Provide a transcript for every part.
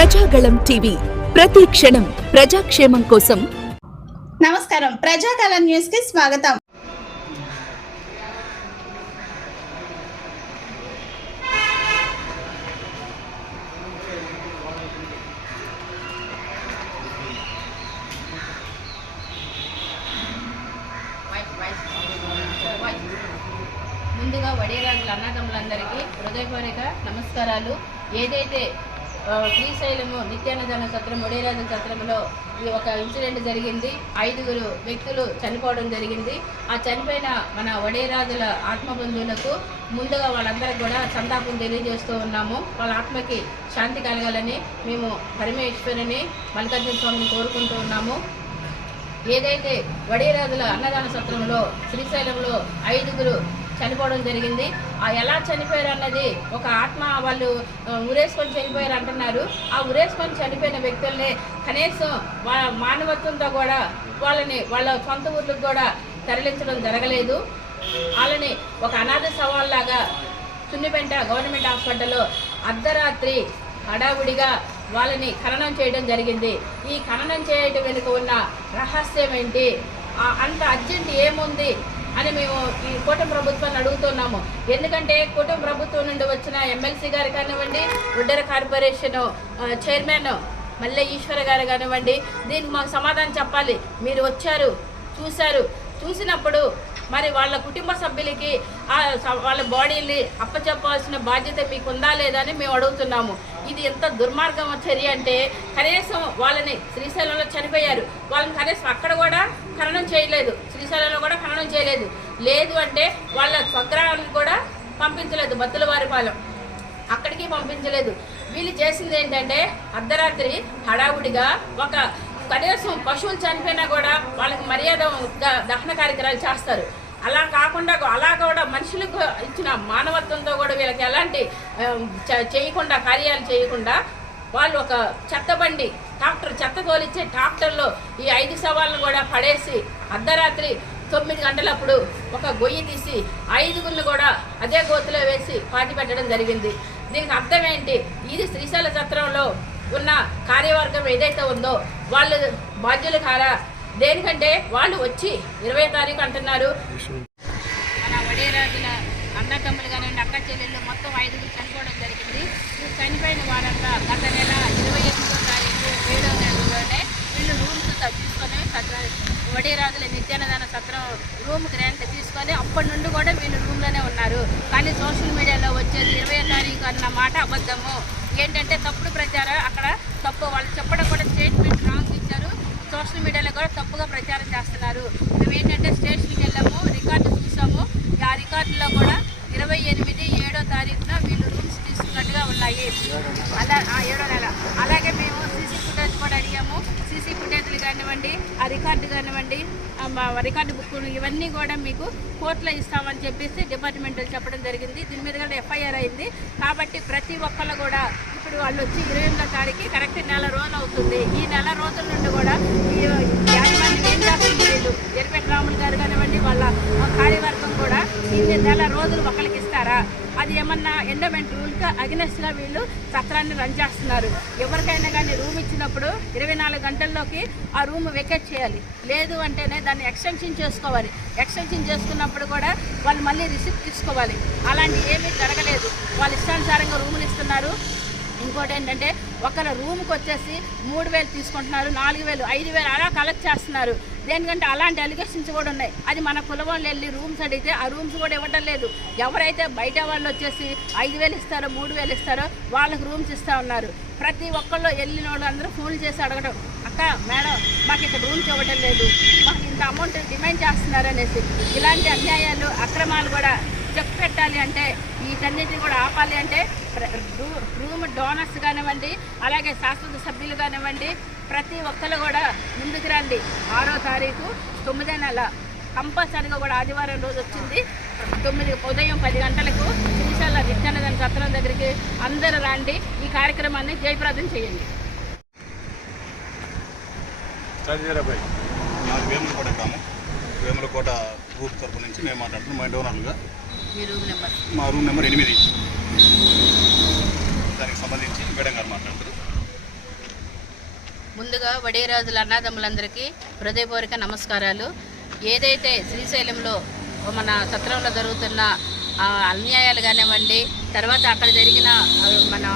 Prajagalam TV ప్రతి క్షణం ప్రజాక్షేమం కోసం. నమస్కారం, ప్రజాగళం న్యూస్ కి స్వాగతం. ముందుగా వడిరాజుల అన్నదమ్ములందరికీ హృదయపూర్వక నమస్కారాలు. ఏదైతే శ్రీశైలము నిత్యాన్నదాన సత్రం వడిరాజుల సత్రంలో ఒక ఇన్సిడెంట్ జరిగింది, 5 వ్యక్తులు చనిపోవడం జరిగింది. ఆ చనిపోయిన మన వడిరాజుల ఆత్మబంధువులకు ముందుగా వాళ్ళందరికీ కూడా సంతాపం తెలియజేస్తూ ఉన్నాము. వాళ్ళ ఆత్మకి శాంతి కలగాలని మేము పరమేశ్వరుని మల్లికార్జున స్వామిని కోరుకుంటూ ఉన్నాము. ఏదైతే వడిరాజుల అన్నదాన సత్రంలో శ్రీశైలంలో 5 చనిపోవడం జరిగింది. ఆ ఎలా చనిపోయారు అన్నది ఒక ఆత్మ వాళ్ళు ఉరేసుకొని చనిపోయారు అంటున్నారు. ఆ ఉరేసుకొని చనిపోయిన వ్యక్తుల్ని కనీసం మానవత్వంతో కూడా వాళ్ళని వాళ్ళ సొంత ఊర్లకు కూడా తరలించడం జరగలేదు. వాళ్ళని ఒక అనాథ సవాల్లాగా సున్నిపెంట గవర్నమెంట్ హాస్పిటల్లో అర్ధరాత్రి హడావుడిగా వాళ్ళని ఖననం చేయడం జరిగింది. ఈ ఖననం చేయడం వెనుక ఉన్న రహస్యం ఏంటి, అంత అర్జెంట్ ఏముంది అని మేము ఈ కూటమి ప్రభుత్వాన్ని అడుగుతున్నాము. ఎందుకంటే కూటమి ప్రభుత్వం నుండి వచ్చిన ఎమ్మెల్సీ గారు కానివ్వండి, ఉడ్డెర కార్పొరేషన్ చైర్మన్ మల్లె ఈశ్వర గారు కానివ్వండి, దీనికి మాకు సమాధానం చెప్పాలి. మీరు వచ్చారు, చూసినప్పుడు మరి వాళ్ళ కుటుంబ సభ్యులకి వాళ్ళ బాడీని అప్పచెప్పాల్సిన బాధ్యత మీకు ఉందా లేదా అని మేము అడుగుతున్నాము. ఇది ఎంత దుర్మార్గం చర్య అంటే, కనీసం వాళ్ళని శ్రీశైలంలో చనిపోయారు, వాళ్ళని కనీసం అక్కడ కూడా ఖననం చేయలేదు, శ్రీశైలంలో కూడా ఖననం చేయలేదు. లేదు అంటే వాళ్ళ స్వగ్రామానికి కూడా పంపించలేదు, బత్తులవారిపాలెం అక్కడికి పంపించలేదు. వీళ్ళు చేసింది ఏంటంటే అర్ధరాత్రి హడావుడిగా ఒక కనీసం పశువులు చనిపోయినా కూడా వాళ్ళకి మర్యాద దహన కార్యక్రమాలు చేస్తారు. అలా కాకుండా అలా కూడా మనుషులకు ఇచ్చిన మానవత్వంతో కూడా వీళ్ళకి ఎలాంటి చేయకుండా కార్యాలు చేయకుండా వాళ్ళు ఒక చెత్తబండి చెత్త తోలిచ్చే ట్రాక్టర్లో ఈ 5 శవాలను కూడా పడేసి అర్ధరాత్రి 9 గంటలప్పుడు ఒక గొయ్యి తీసి 5 కూడా అదే గోతులో వేసి పాతి పెట్టడం జరిగింది. దీనికి అర్థం ఏంటి? ఇది శ్రీశైల సత్రంలో ఉన్న కార్యవర్గం ఏదైతే ఉందో వాళ్ళు బాధ్యులు కారా? దేనికంటే వాళ్ళు వచ్చి 20వ తారీఖు అంటున్నారు. మన వడిరాజుల అన్నదమ్ములు కానివ్వండి, అక్క చెల్లెళ్ళు మొత్తం 5 చనిపోవడం జరిగింది. చనిపోయిన వారంతా గత నెల 28వ తారీఖు 7వ నెలలోనే వీళ్ళు రూమ్స్ తీసుకొని వడిరాజుల నిత్యాన్నదాన సత్రం రూమ్కి రెంట్ తీసుకొని అప్పటి నుండి కూడా వీళ్ళు రూమ్లోనే ఉన్నారు. కానీ సోషల్ మీడియాలో వచ్చేది 20వ తారీఖు అన్న మాట అబద్ధము. ఏంటంటే తప్పుడు ప్రచారం, అక్కడ తప్పు వాళ్ళు చెప్పడం కూడా స్టేట్మెంట్ రాంగ్ ఇచ్చారు. సోషల్ మీడియాలో కూడా తప్పుగా ప్రచారం చేస్తున్నారు. మేము ఏంటంటే స్టేషన్కి వెళ్ళాము, రికార్డు చూసాము. ఆ రికార్డులో కూడా 28/7వ తారీఖున వీళ్ళు రూమ్స్ తీసుకున్నట్టుగా ఉన్నాయి. 7వ నెల. అలాగే మేము సీసీ ఫుటేజ్ కూడా అడిగాము. సీసీ ఫుటేజ్లు కానివ్వండి, ఆ రికార్డు కానివ్వండి, రికార్డు బుక్ ఇవన్నీ కూడా మీకు కోర్టులో ఇస్తామని చెప్పేసి డిపార్ట్మెంట్ చెప్పడం జరిగింది. దీని మీద కూడా ఎఫ్ఐఆర్ అయింది. కాబట్టి ప్రతి ఒక్కళ్ళు కూడా ఇప్పుడు వాళ్ళు వచ్చి 28వ తారీఖు కరెక్ట్ నెల రోజులు అవుతుంది. ఈ నెల రోజుల నుండి కూడా ఈ యాజమాన్యం ఏం చేస్తుంది, వీళ్ళు ఎరిపెట్ రాములు గారు కానివ్వండి వాళ్ళ కార్యవర్గం కూడా ఈ నెల రోజులు ఒకరికి ఇస్తారా? అది ఏమన్నా ఎండోమెంట్ రూల్కి అగెనెస్ట్గా వీళ్ళు సత్రాన్ని రన్ చేస్తున్నారు. ఎవరికైనా కానీ రూమ్ ఇచ్చినప్పుడు 24 గంటల్లోకి ఆ రూమ్ వెకేట్ చేయాలి. లేదు అంటేనే దాన్ని ఎక్స్టెన్షన్ చేసుకోవాలి. ఎక్స్టెన్షన్ చేసుకున్నప్పుడు కూడా వాళ్ళు మళ్ళీ రిసిప్ట్ తీసుకోవాలి. అలాంటి ఏమీ జరగలేదు. వాళ్ళు ఇష్టానుసారంగా రూములు ఇస్తున్నారు. ఇంకోటి ఏంటంటే ఒకరు రూమ్కి వచ్చేసి 3,000 తీసుకుంటున్నారు, 4,000, 5,000 అలా కలెక్ట్ చేస్తున్నారు. దేనికంటే అలాంటి అలిగేషన్స్ కూడా ఉన్నాయి. అది మన కుల వాళ్ళు వెళ్ళి రూమ్స్ అడిగితే ఆ రూమ్స్ కూడా ఇవ్వడం లేదు. ఎవరైతే బయట వాళ్ళు వచ్చేసి 5,000 ఇస్తారో 3,000 ఇస్తారో వాళ్ళకి రూమ్స్ ఇస్తూ ఉన్నారు. ప్రతి ఒక్కళ్ళు వెళ్ళిన వాళ్ళు అందరూ ఫోన్ చేసి అడగడం, అక్క మేడం మాకు ఇక్కడ రూమ్స్ ఇవ్వడం లేదు, మాకు ఇంత అమౌంట్ డిమాండ్ చేస్తున్నారు అనేసి. ఇలాంటి అన్యాయాలు అక్రమాలు కూడా చెక్ పెట్టాలి అంటే, వీటన్నిటిని కూడా ఆపాలి అంటే రూమ్ డోనర్స్ కానివ్వండి, అలాగే శాశ్వత సభ్యులు కానివ్వండి, ప్రతి ఒక్కరు కూడా ముందుకు రండి. 6వ తారీఖు 9వ నెల కంపల్సరీగా కూడా ఆదివారం రోజు వచ్చింది. ఉదయం 10 గంటలకు శ్రీశైల నిత్యాన్నదాన సత్రం దగ్గరికి అందరూ రండి. ఈ కార్యక్రమాన్ని జయప్రదం చేయండి. వేములకోట గ్రూప్ తరపు నుంచి మేము మాట్లాడుతున్నాం. మా డోనర్లుగా మా రూమ్ నెంబర్ 8 దానికి సంబంధించి మేడం గారు మాట్లాడుతారు. ముందుగా వడేరాజుల అన్నదమ్ములందరికీ హృదయపూర్వక నమస్కారాలు. ఏదైతే శ్రీశైలంలో మన సత్రంలో జరుగుతున్న అన్యాయాలు కానివ్వండి, తర్వాత అక్కడ జరిగిన మన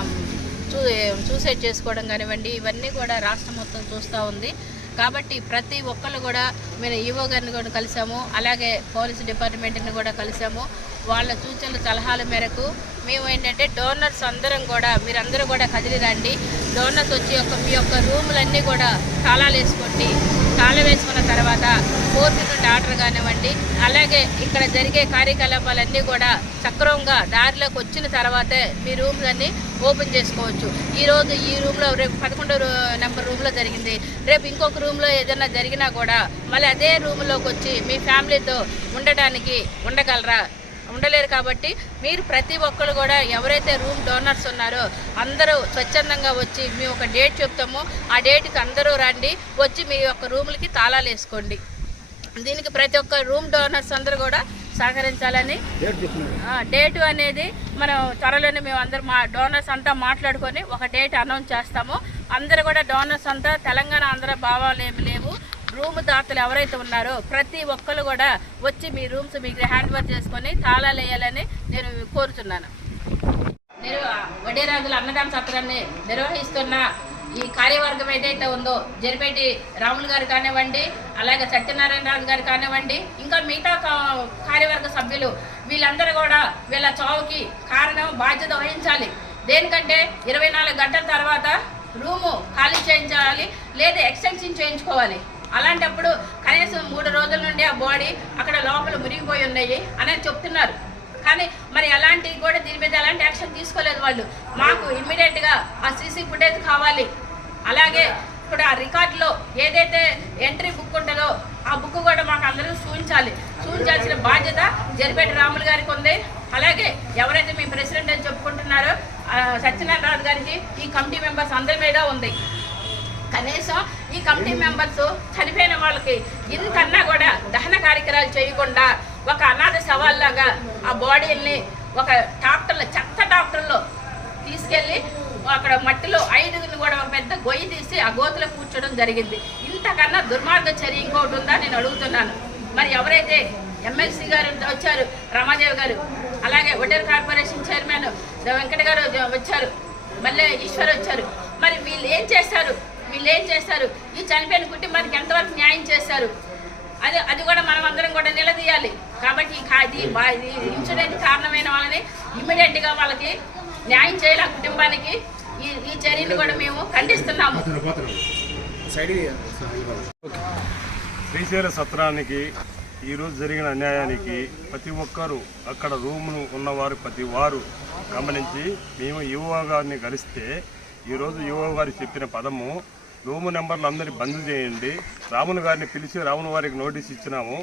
సూసైడ్ చేసుకోవడం కానివ్వండి, ఇవన్నీ కూడా రాష్ట్రం మొత్తం చూస్తూ ఉంది. కాబట్టి ప్రతి ఒక్కళ్ళు కూడా మేము ఈవో గారిని కూడా కలిసాము, అలాగే పోలీసు డిపార్ట్మెంట్ని కూడా కలిసాము. వాళ్ళ సూచనల సలహాల మేరకు మేము ఏంటంటే డోనర్స్ అందరం కూడా మీరందరూ కూడా కదిలి రండి. డోనర్స్ వచ్చి మీ యొక్క రూములన్నీ కూడా తాళాలు వేసుకోండి. తాళం వేసుకున్న తర్వాత కోర్టు నుండి ఆర్డర్ కానివ్వండి, అలాగే ఇక్కడ జరిగే కార్యకలాపాలన్నీ కూడా సక్రమంగా దారిలోకి వచ్చిన తర్వాతే మీ రూమ్లన్నీ ఓపెన్ చేసుకోవచ్చు. ఈరోజు ఈ రూమ్లో రేపు 11వ నెంబర్ రూమ్లో జరిగింది, రేపు ఇంకొక రూమ్లో ఏదైనా జరిగినా కూడా మళ్ళీ అదే రూమ్లోకి వచ్చి మీ ఫ్యామిలీతో ఉండగలరా? ఉండలేరు. కాబట్టి మీరు ప్రతి ఒక్కరు కూడా ఎవరైతే రూమ్ డోనర్స్ ఉన్నారో అందరూ స్వచ్ఛందంగా వచ్చి మేము ఒక డేట్ చెప్తామో ఆ డేట్కి అందరూ రండి, వచ్చి మీ యొక్క రూములకి తాళాలు వేసుకోండి. దీనికి ప్రతి ఒక్క రూమ్ డోనర్స్ అందరూ కూడా సహకరించాలని డేటు అనేది మనం త్వరలోనే మేము అందరూ డోనర్స్ అంతా మాట్లాడుకొని ఒక డేట్ అనౌన్స్ చేస్తాము. అందరూ కూడా డోనర్స్ అంతా తెలంగాణ ఆంధ్ర భావాలు ఏమి లేవు. రూమ్ దాతలు ఎవరైతే ఉన్నారో ప్రతి ఒక్కరు కూడా వచ్చి మీ రూమ్స్ మీకు హ్యాండ్ ఓవర్ చేసుకొని తాళాలు వేయాలని నేను కోరుతున్నాను. నేను వడేరాజుల అన్నదాన సత్రాన్ని నిర్వహిస్తున్న ఈ కార్యవర్గం ఏదైతే ఉందో జరిపేటి రాములు గారు కానివ్వండి, అలాగే సత్యనారాయణ రాజు గారు కానివ్వండి, ఇంకా మిగతా కార్యవర్గ సభ్యులు వీళ్ళందరూ కూడా వీళ్ళ చావుకి కారణం బాధ్యత వహించాలి. దేనికంటే 24 గంటల తర్వాత రూము ఖాళీ చేయించాలి, లేదా ఎక్స్టెన్షన్ చేయించుకోవాలి. అలాంటప్పుడు కనీసం 3 రోజుల నుండి ఆ బాడీ అక్కడ లోపల మురిగిపోయి ఉన్నాయి అనేది చెప్తున్నారు. కానీ మరి అలాంటివి కూడా దీని మీద ఎలాంటి యాక్షన్ తీసుకోలేదు వాళ్ళు. మాకు ఇమ్మీడియట్గా ఆ సీసీ ఫుటేజ్ కావాలి. అలాగే ఇప్పుడు ఆ రికార్డులో ఏదైతే ఎంట్రీ బుక్ ఉంటుందో ఆ బుక్ కూడా మాకు అందరూ చూపించాల్సిన బాధ్యత జరిపేటి రాములు గారికి ఉంది. అలాగే ఎవరైతే మీ ప్రెసిడెంట్ అని చెప్పుకుంటున్నారో సత్యనారాయణ రాజు గారికి ఈ కమిటీ మెంబర్స్ అందరి మీద ఉంది. కనీసం ఈ కమిటీ మెంబర్స్ చనిపోయిన వాళ్ళకి ఇంతన్నా కూడా దహన కార్యక్రమాలు చేయకుండా ఒక అనాథ సవాల్లాగా ఆ బాడీని ఒక చెత్త డాక్టర్లో తీసుకెళ్ళి అక్కడ మట్టిలో 5 కూడా ఒక పెద్ద గొయ్యి తీసి ఆ గోతులో కూర్చోవడం జరిగింది. ఇంతకన్నా దుర్మార్గ చర్య ఇంకోటి ఉందా నేను అడుగుతున్నాను. మరి ఎవరైతే ఎమ్మెల్సీ గారు వచ్చారు, రమాదేవి గారు, అలాగే వడ్డేరు కార్పొరేషన్ చైర్మన్ వెంకట గారు వచ్చారు, మళ్ళీ ఈశ్వర్ వచ్చారు. మరి వీళ్ళు ఏం చేశారు? ఈ చనిపోయిన కుటుంబానికి ఎంతవరకు న్యాయం చేశారు? అది కూడా మనం అందరం కూడా నిలదీయాలి. కాబట్టి ఈ ఇన్సిడెంట్ కారణమైన వాళ్ళని ఇమ్మీడియట్గా వాళ్ళకి న్యాయం చేయాలి. ఆ కుటుంబానికి ఈ చర్యను కూడా మేము ఖండిస్తున్నాము. శ్రీశైల సత్రానికి ఈరోజు జరిగిన అన్యాయానికి ప్రతి ఒక్కరూ అక్కడ రూమును ఉన్నవారు ప్రతి వారు గమనించి మేము ఈవో గారిని కలిస్తే ఈరోజు ఈవో గారు చెప్పిన పదము రూము నెంబర్లు అందరినీ బంద్ చేయండి. రాముని గారిని పిలిచి రాముని వారికి నోటీస్ ఇచ్చినాము.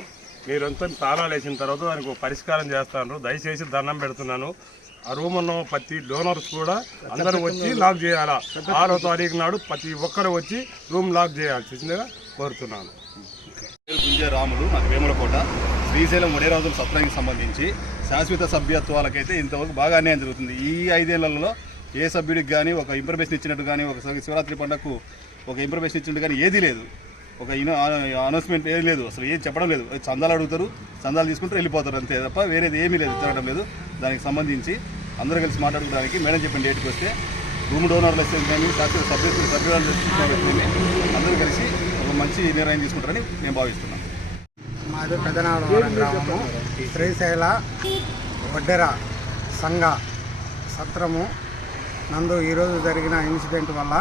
మీరంతా తాళాలు వేసిన తర్వాత దానికి ఒక పరిష్కారం చేస్తాను. దయచేసి దండం పెడుతున్నాను. ఆ రూమ్ ఉన్న ప్రతి డోనర్స్ కూడా అందరూ వచ్చి లాక్ చేయాలా. 6వ తారీఖు నాడు ప్రతి ఒక్కరు వచ్చి రూమ్ లాక్ చేయాల్సిందిగా కోరుతున్నాను. రాములు, నాకు వేములకోట. శ్రీశైలం వడేరాజుల సత్రానికి సంబంధించి శాశ్వత సభ్యత్వాలకైతే ఇంతవరకు బాగా అన్యాయం జరుగుతుంది. ఈ 5 ఏళ్లలో ఏ సభ్యుడికి కానీ ఒక ఇన్ఫర్మేషన్ ఇచ్చినట్టు కానీ, ఒక శివరాత్రి పండుగకు ఒక ఇన్ఫర్మేషన్ ఇచ్చినట్టు కానీ ఏది లేదు. ఒక అనౌన్స్మెంట్ ఏది లేదు. అసలు ఏం చెప్పడం లేదు. చందాలు అడుగుతారు, చందాలు తీసుకుంటారు, వెళ్ళిపోతారు, అంతే తప్ప వేరేది ఏమీ లేదు, జరగడం లేదు. దానికి సంబంధించి అందరూ కలిసి మాట్లాడుకోవడానికి మేడం చెప్పిన డేట్కి వస్తే రూమ్ డోనర్లు కానీ సభ్యులు అందరూ కలిసి ఒక మంచి నిర్ణయం తీసుకుంటారని నేను భావిస్తున్నాను. మాది పెదనాడవరం గ్రామము. శ్రీశైల వడ్డెర సంఘ సత్రము నందు ఈరోజు జరిగిన ఇన్సిడెంట్ వల్ల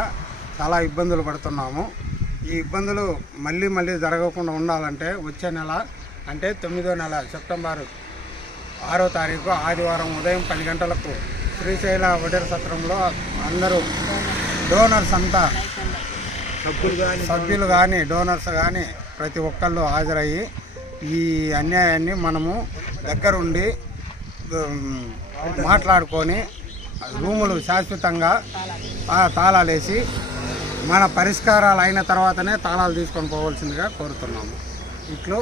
చాలా ఇబ్బందులు పడుతున్నాము. ఈ ఇబ్బందులు మళ్ళీ జరగకుండా ఉండాలంటే వచ్చే నెల అంటే 9వ నెల సెప్టెంబర్ 6వ తారీఖు ఆదివారం ఉదయం 10 గంటలకు శ్రీశైల వడ్డెర సత్రంలో అందరూ డోనర్స్ అంతా సభ్యులు కానీ డోనర్స్ కానీ ప్రతి ఒక్కళ్ళు హాజరయ్యి ఈ అన్యాయాన్ని మనము దగ్గరుండి మాట్లాడుకొని రూములు శాశ్వతంగా తాళాలేసి మన పరిష్కారాలు అయిన తర్వాతనే తాళాలు తీసుకొని పోవాల్సిందిగా కోరుతున్నాము. ఇట్లో